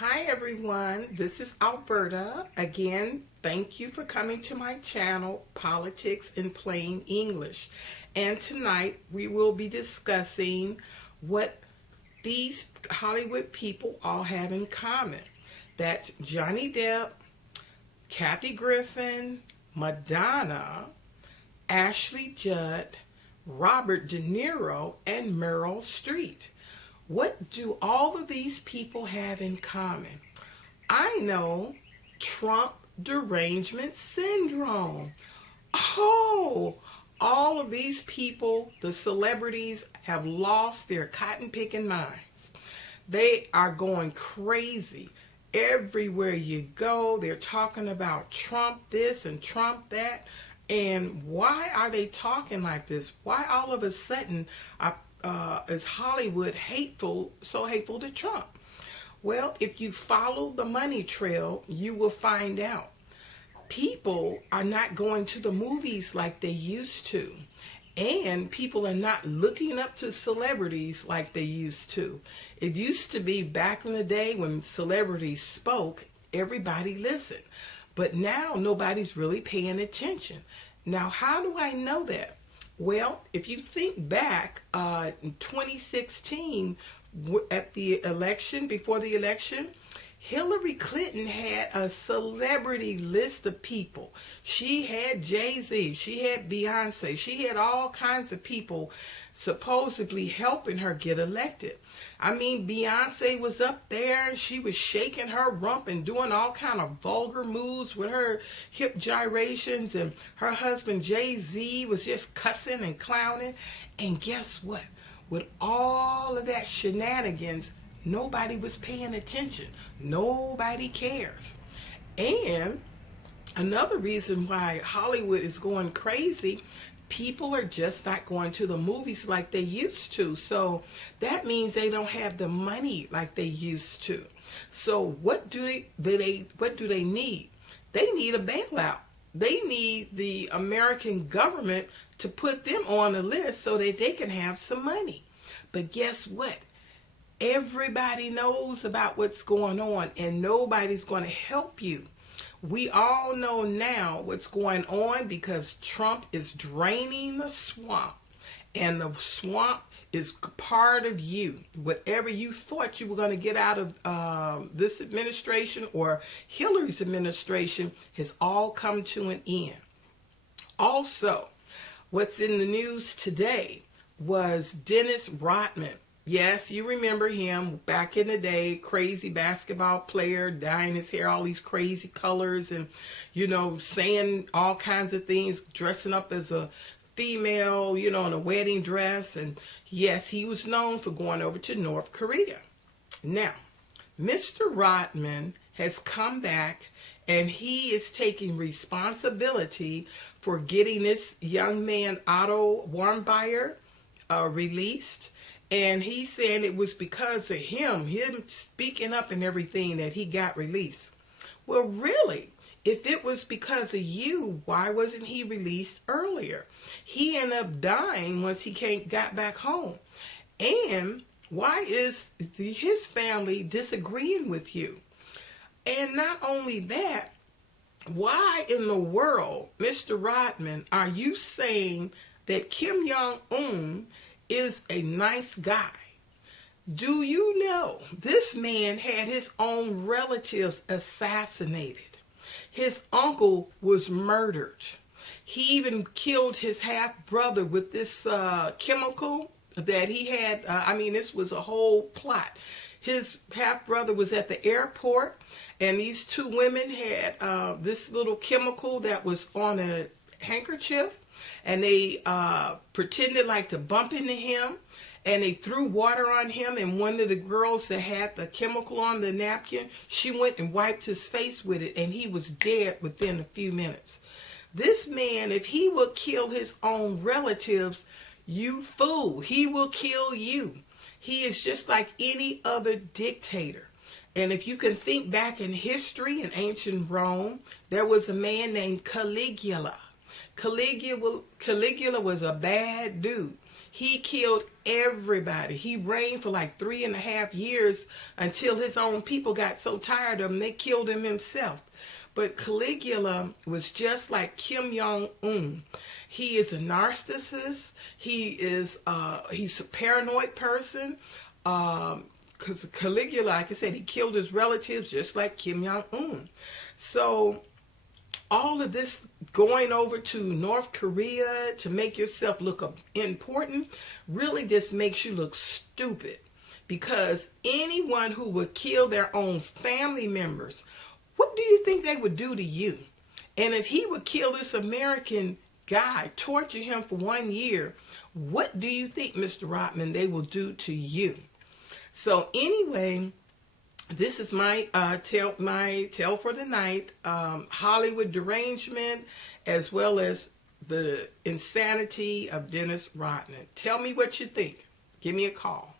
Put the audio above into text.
Hi everyone, this is Alberta. Again, thank you for coming to my channel, Politics in Plain English. And tonight we will be discussing what these Hollywood people all have in common. That's Johnny Depp, Kathy Griffin, Maddona, Ashley Judd, Robert De Niro, and Meryl Streep. What do all of these people have in common? I know Trump derangement syndrome. Oh, all of these people, the celebrities, have lost their cotton-picking minds. They are going crazy. Everywhere you go, they're talking about Trump this and Trump that. And why are they talking like this? Why all of a sudden is Hollywood so hateful to Trump? Well, if you follow the money trail, you will find out. People are not going to the movies like they used to. And people are not looking up to celebrities like they used to. It used to be back in the day when celebrities spoke, everybody listened. But now nobody's really paying attention. Now, how do I know that? Well, if you think back in 2016 at the election, before the election, Hillary Clinton had a celebrity list of people. She had Jay-Z, she had Beyonce, she had all kinds of people supposedly helping her get elected. I mean, Beyonce was up there and she was shaking her rump and doing all kind of vulgar moves with her hip gyrations, and her husband Jay-Z was just cussing and clowning. And guess what? With all of that shenanigans, nobody was paying attention. Nobody cares. And another reason why Hollywood is going crazy, people are just not going to the movies like they used to. So that means they don't have the money like they used to. So what do they need? They need a bailout. They need the American government to put them on a list so that they can have some money. But guess what? Everybody knows about what's going on, and nobody's going to help you. We all know now what's going on because Trump is draining the swamp, and the swamp is part of you. Whatever you thought you were going to get out of this administration or Hillary's administration has all come to an end. Also, what's in the news today was Dennis Rodman. Yes, you remember him back in the day, crazy basketball player, dyeing his hair all these crazy colors and, saying all kinds of things, dressing up as a female, in a wedding dress. And yes, he was known for going over to North Korea. Now, Mr. Rodman has come back and he is taking responsibility for getting this young man, Otto Warmbier, released. And he's saying it was because of him speaking up and everything that he got released. Well, really, if it was because of you, why wasn't he released earlier? He ended up dying once he got back home. And why is his family disagreeing with you? And not only that, why in the world, Mr. Rodman, are you saying that Kim Jong-un is a nice guy? Do you know this man had his own relatives assassinated? His uncle was murdered. He even killed his half-brother with this chemical that he had. This was a whole plot. His half-brother was at the airport, and these two women had this little chemical that was on a handkerchief, and they pretended like to bump into him, and they threw water on him, and one of the girls that had the chemical on the napkin, she went and wiped his face with it, and he was dead within a few minutes. This man, if he will kill his own relatives, you fool, he will kill you. He is just like any other dictator. And if you can think back in history, in ancient Rome, there was a man named Caligula. Caligula was a bad dude. He killed everybody. He reigned for like 3.5 years until his own people got so tired of him, they killed him himself. But Caligula was just like Kim Jong-un. He is a narcissist. He's a paranoid person. Because Caligula, like I said, he killed his relatives just like Kim Jong-un. So all of this going over to North Korea to make yourself look important really just makes you look stupid. Because anyone who would kill their own family members, what do you think they would do to you? And if he would kill this American guy, torture him for 1 year, what do you think, Mr. Rodman, they will do to you? So anyway, this is my tale for the night. Hollywood derangement, as well as the insanity of Dennis Rodman. Tell me what you think. Give me a call.